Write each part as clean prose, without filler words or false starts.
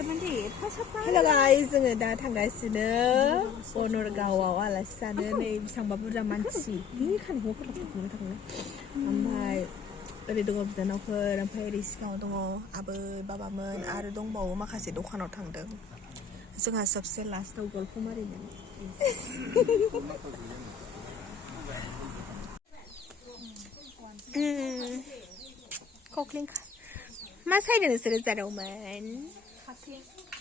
Hello guys, जोङो दा थांगासिनो बनरगावआव आलासि जानो नै बेसेबांबा बुरजा मानसि खानायखौ फोथांनो थांनो ओमफ्राय ओरै दङ बिनानावफोर ओमफ्राय ओरै सिगाङाव दङ आबै बाबामोन आरो दंबावो माखासे दखानाव थांदों जोंहा सबसे लास्टआव गल्फ मारिनो कक्लिं मा सायदों नोंसोरो जादोंमोन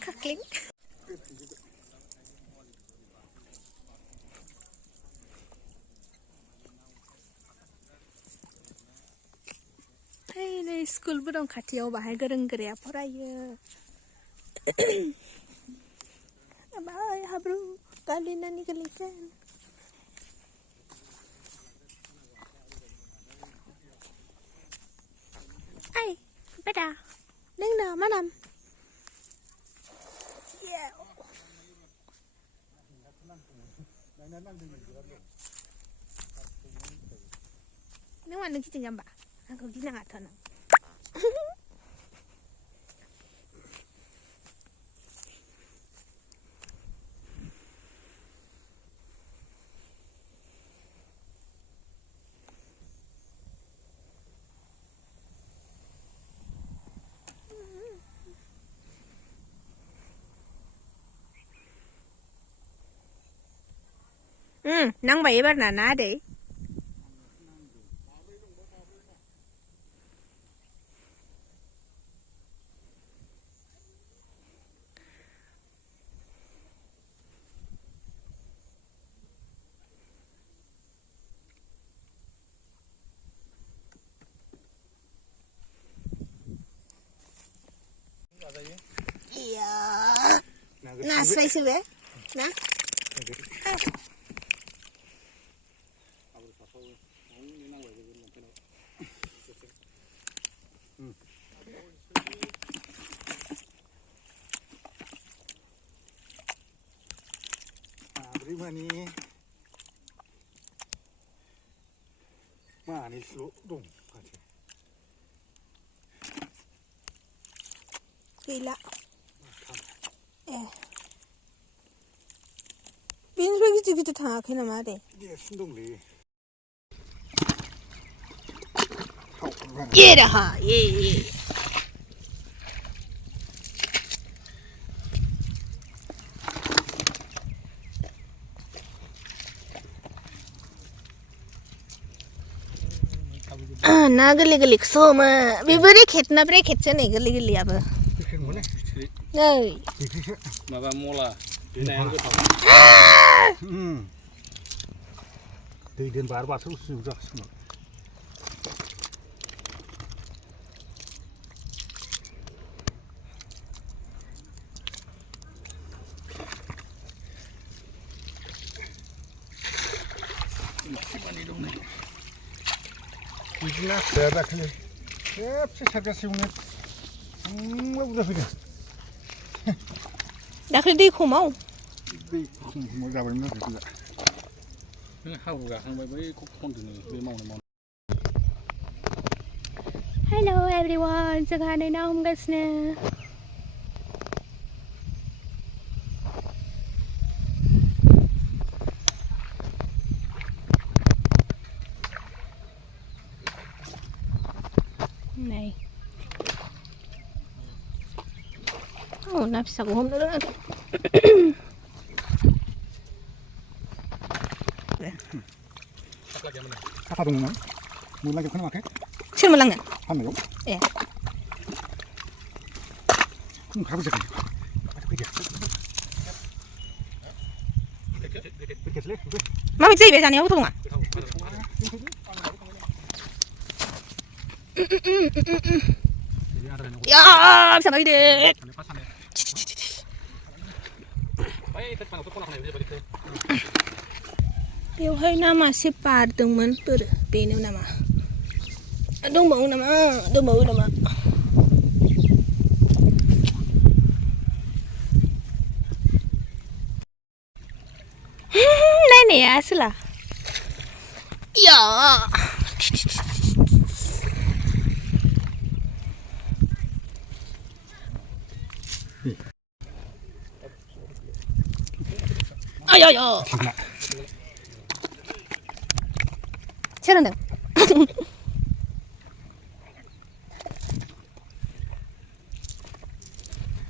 कक्लिं नै स्कुलबो दं खाथियाव बाहाय गोरों गोराया फरायो बाय हाब्रु गालिनानै गोलैगोन Ay, beda. Neng na, manam. Yeah. Neng mana kita nyamba? Aku gina nggak tahu nang. Nang bayi bernana deh. Iya. Nah, spicy be, nah. Mani slow dong. Gila. Bini begitu tangaknya nama deh. Dia sendung li. Iya dah, iya. ना गली सोमा बेबोरे खेतना ब्रे खेतसे नै गली आबो नै माबा मला दैनाया गोथाव दै दोनबा आरो बाथौ सुजु जासिगोन बिदिनो फिसाया दाखालि खेबसे सारगासेयावनो बुरजा फैदों दाखालि दै खमाव जाबायमोन आरो बुरजा नों हाब्रु गाखांबाय बै खन्दोनि बे मावनाय Hello everyone, जोंहा नै ना हमगासिनो नै ना फिसाखौ हमनो रोङाखै साफा दंमोन मोनलांजोबखोना माखो सोर मोनलाङो फाननायाव ए ओंखारबोजोबबाय माबायदि जायो बे जानायाव गोथाव नङा या bisa bagi dek बेवहाय ना मासे बारदोंमोन बेनो नामा दंबावो नामा नायनाया सोला या 아야야. 장난. 싫은데.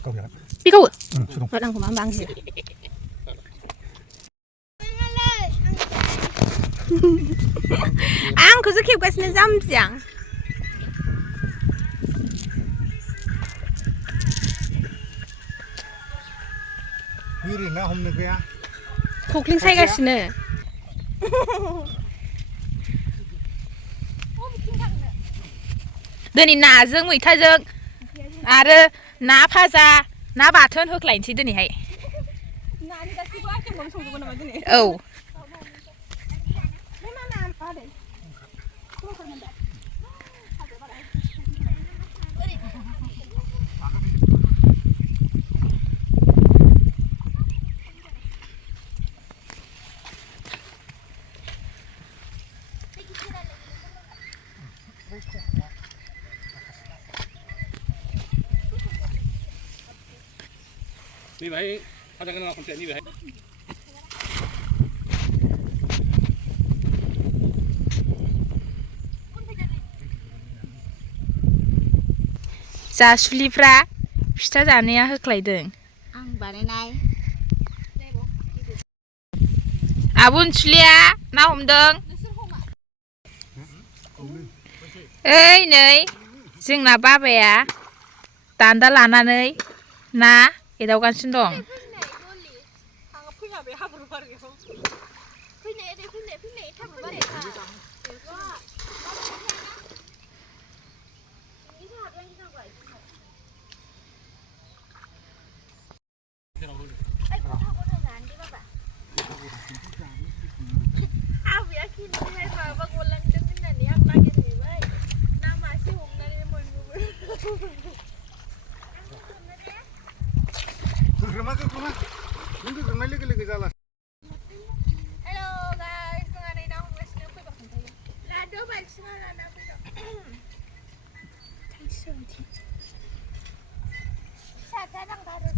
거기야. 삐가 원. 응, 수동. 나랑 그만 망치. Ăn cứ kêu cái xin dăm chẳng. 위리 나 없는 거야. 고클링 사이가 씨네. Đây nà dương mùi thay dương. À đây ná pha ra, ná bà thơn hước lạnh chứ đây này. Ừ.นี่ไว้เขาจะกันเอาคอนเซ็ปต์นี่ไว้ जासुलिफ्रा फिथा जानाया होख्लायदों आं बानायनाय आबुन सुलिया ना हमदों ओइ नै जोंना बाबाया दान्दा लानानै ना एदावगासिनो दं 그러면 이거 정말 이렇게 잘라. Hello guys, ngày nay nào hôm nay quay gặp thằng là đứa bạn xưa là nào bây giờ thấy sợ thì sao cái đang ra được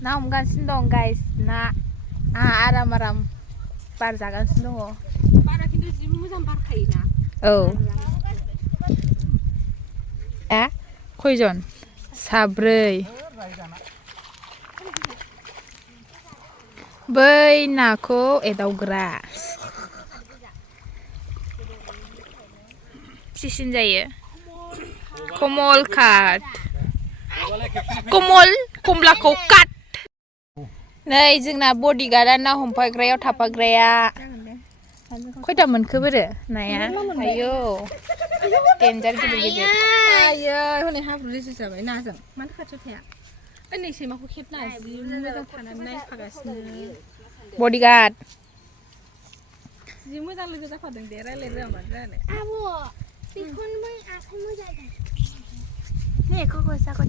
na हमगासिनो dong guys na aram बार जागासिनो दङ बारा खिन्थु जि मोजां बारखायोना औ खयजन साब्रै बै नाखौ एदावग्रा सिसिन जायो कमल काट कमलाखौ काट नै जोंना बडिगार्डआ ना हमफाग्रायाव थाफाग्राया खयथा मोनखो बोरो नाया आयौ डेन्जार गिदिर गिदिर आयै हनै हाब्रु रिसि जाबाय नाजों मानो खाथियाव थाया ओइ नै सैमाखौ खेबना जि मोजां थानानै नायफागासिनो बडिगार्ड जि मोजां लोगो जाफादों दे रायलायनो रोङाबानो जानो आब' बेखौनो मै आखाइ मोजां नै खसाखौ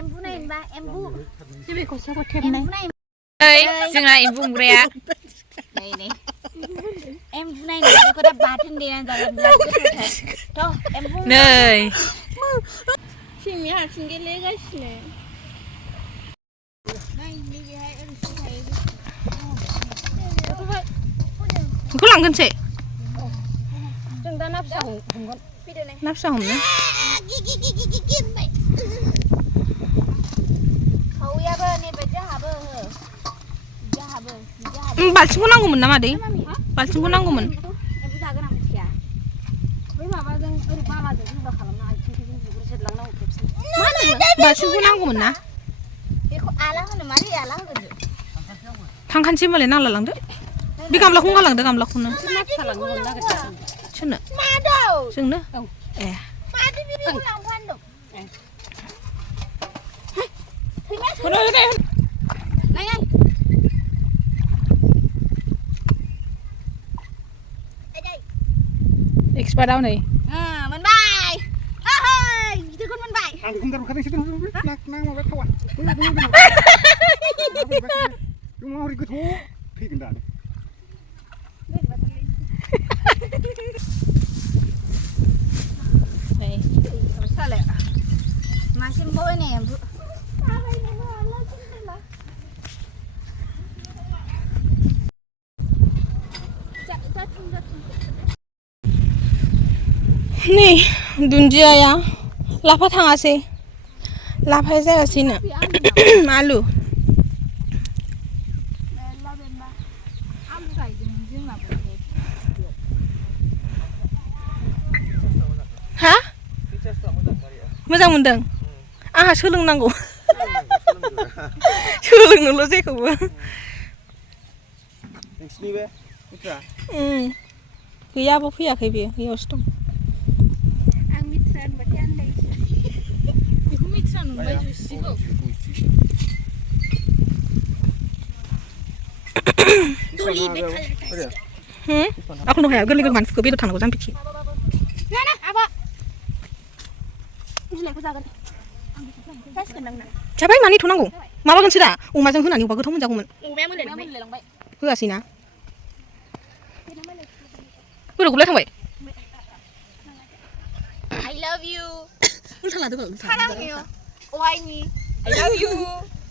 एम्बु नायनोबा एम्बु बे खसाखौ थेबनाय ओइ जोंना एम्बु हमग्राया नै एम्बु नायनोबा बेखौ दा बाथोन देनानै जागोन बिराद गोथावथार थ' एम्बु नै सैमाया हारसिं गेलेगासिनो नाय नैबेहाय ओरैसो थायो बेखौ लांगोनसै जों दा ना फिसा हमगोन फैदो नै ना फिसा हमनो गिगिगिगिगिगिबाय खावैयाबो नैबायदि हाबो हो जाहाबो बाल्थिंखौ नांगौमोन ना मादै बाल्थिंखौ नांगौमोन एम्बु जागोन आं मिथिया बै माबाजों ओरै बालाजों जुदा खालामना आथिंजों बिगुर सेरलांनांगौ खेबसे बाल्थिंखौ नांगौमोन ना बेखौ आला होनो मारै आला होगोन थांखानोसै होनबालाय नांला लांदो बे गामलाखौनो गालांदो गामलाखौनो ना फिसा लांनो नागिरदों सोरनो मादौ जोंनो ए मादौ बेखौ लांफानो नाय एक्सपार्टआव नै मोनबाय गिदिरखौनो मोनबाय आं बेखौनो दानखादों सिदों नां माबा थावा हरै गोथौ फैगोन दा नै simbo ini ya bu. นี่ดุนเจียยังลาพัดทางอาเซลาพัดเซอาซินะมาลูฮะमोजां मोनदों आंहा सोलोंनांगौ सोलोंनोल' जेखौबो नोंसिनि बे मित्रा गैयाबो फैयाखै बेयो बेयावसो दं Ang mitran berarti anda isi. बेखौ मिथिना नुबाय जुसिखौ aku nuh ya geli man fuku bedo tanah gozam piki Nana apa? Ini aku jaga. Tes kenang na. siapa yang mani tunangku malah kan sida umajang hunani uba gothom jagomen Ume mulai lambai. होआसैना बोरो गुबलाय थांबाय I love you. उल्था लादो बाल उल्था 사랑해요. 오아이니. I love you.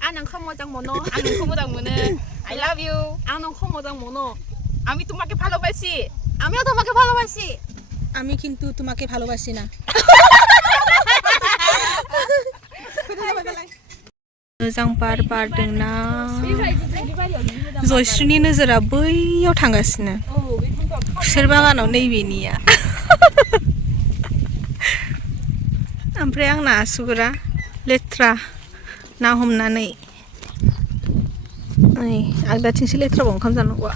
아는 커모장 모노. 아는 커모장 모노. I love you. 아는 커모장 모노. আমি তোমাকে ভালোবাসি আমিও তোমাকে ভালোবাসি আমি কিন্তু তোমাকে ভালোবাসি না मोजां बार बारदोंना जयस्रिनि नोजोरा बैयाव थांगासिनो खुसेर बागानाव नैबेनिया ओमफ्राय आंना आसुगुरा लेथ्रा ना हमनानै नै आगदाथिंसो लेथ्राबाव ओंखाम जानांगौआ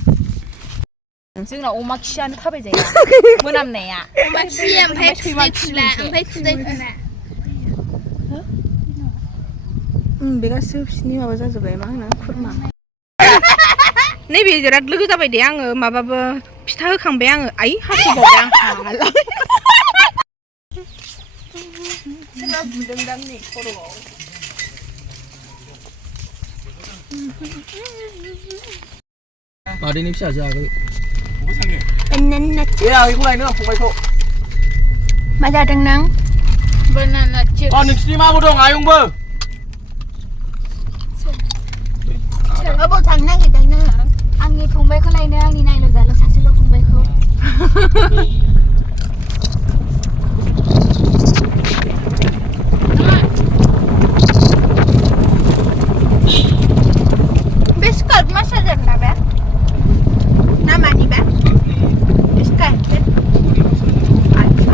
जोंना अमा खियानो थाबाय जाया मोनामनाया अमा खि ओमफ्राय खुदै खुना बे गासिबो बिसिनि माबा जाजोब्बाय मा होनो खुरमा नैबे बिराद लोगो जाबाय दे आङो माबाबो फिथा होखांबाय आङो आइ हासुबावबाय आं हाला सोरबा बुदोंदां नै खर'आव मादैनि फिसाजो आगै Ennan ए आगैखौ लायनो आं फंबायखौ मा जादों नों बनाना चिप्स नोंसिनि माबो दं आयंबो अबाव थांनो नागिरदों नोङो आंनि फंबायखौ लायनो आंनि नायल' जाल' सासेल' फंबायखौ बे स्कार्ट मा साजारना बे नामानि बे स्कार्ट अच्छा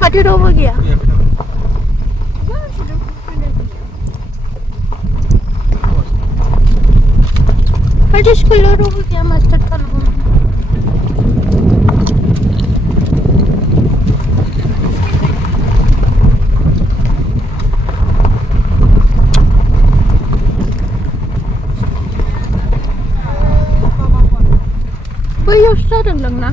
Pati robo gaya. Pati sekolah robo gaya master kalau. Bayar sedang lang na.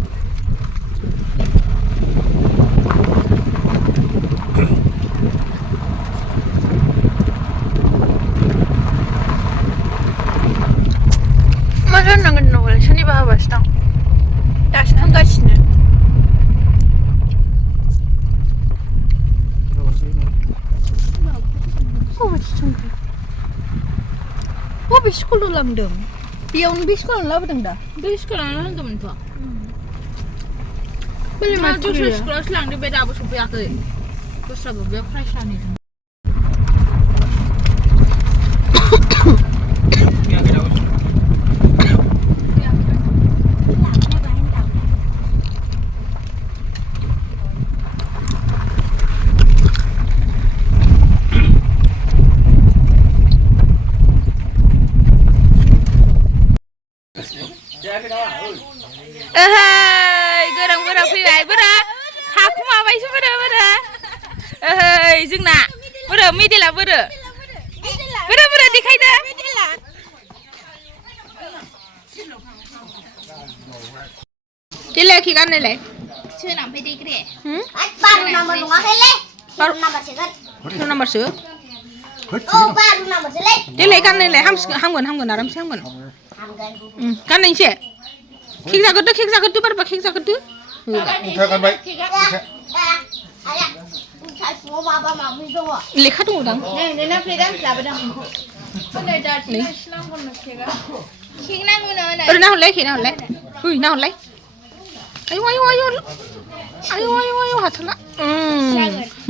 맞아 나는 노래 신이 봐봤어. 다시 한 가지는. 진짜. 비스콜로 람듬. 비용 비스콜로 라브든다. बिस्कुटआनो होनदोंमोनथ' 빨리 मा दस्रा स्कुलावसो लांदों बे दाबो सफैयाखै दस्राबो बे फरायसानि बोरो मिडिला बोरो बोरो बोरो देखायदो देलाय खि गाननायलाय सोनाम फैदो grey baru nomor lu ngapain le? Baru nomor sekian. थ' नाम्बारसो Oh baru nomor sekian. देलाय गाननायलाय हामगोन आरामसे हामगोन Hamgan. गाननायसै केक जागोरदो बारबा केक जागोरदो उठागोन बाय Ayah, saya semua bapa mami semua. लेखा दङदां नोंना फैदों लाबोदों फोनै दार्सि नांगौ केकआ केक नांगौ नो ओरै नाहरलाय केक नाहरलाय उइ नाहरलाय आयौ हाथारला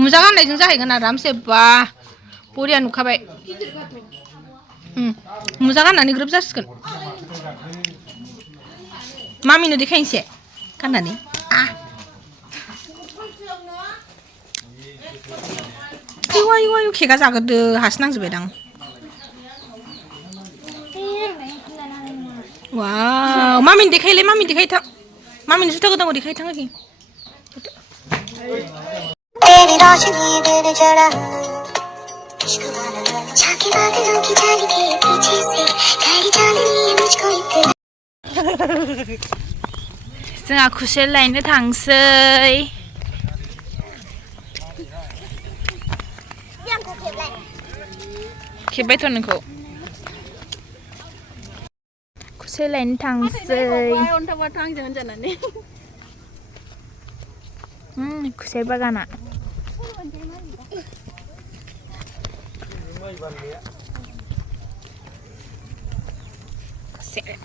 मुजा गाननायजों जाहैगोन आरामसे बा बरिया नुखाबाय मुजा गाननानै ग्रोब जासिगोन मामिनो देखायनोसै गाननानै आयौ केकआ जागोरदो हासो नांजोबबायदां वाव मामिनो देखायलाय मामिनो जुथा गोदानखौ देखायथाङाखै तेरी रोशनी दिल जड़ा इश्क वाला झांकी बादलों की जाली के पीछे से खड़ी चांदनी है मुझको इतना जोंहा खुसेर लायनो थांसै खेबबायथ' नोंखौ खुसेर लायनो थांसै खुसेर बागाना खुसेर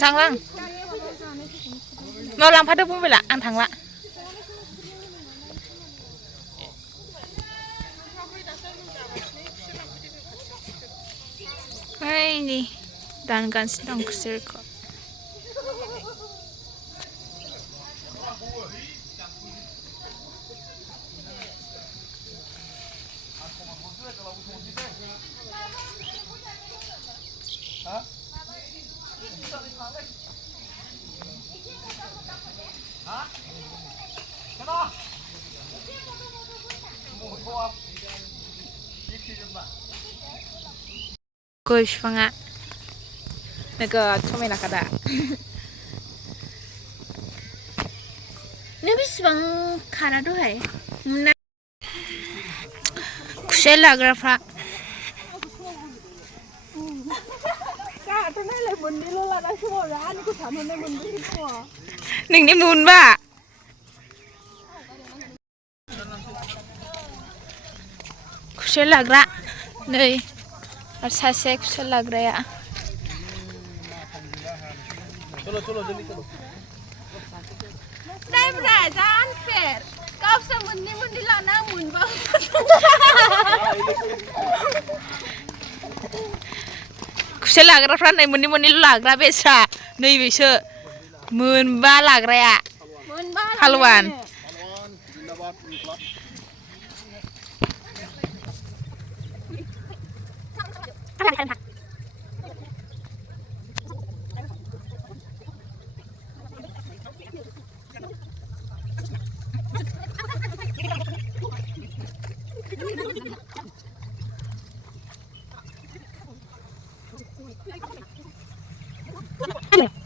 थांला न' लांफादो बुंबायला आं थांला नै दानगासिनो दं खुसेरखौ गय बिफाङा नोगोद समायनाखा दा नों बेसेबां खारा दहाय खुसेर लाग्राफ्रा नोंनि मोनबा खुसेर लाग्रा नै आरो सासे खुसेर लाग्राया नायब्रा जा आनफेयार गावसोर मोननै लाना मोनबा खुसेर लाग्राफ्रा नै मोननै लाग्रा बेस्रा नैबेसो मोनबा लाग्राया हालवान Hello.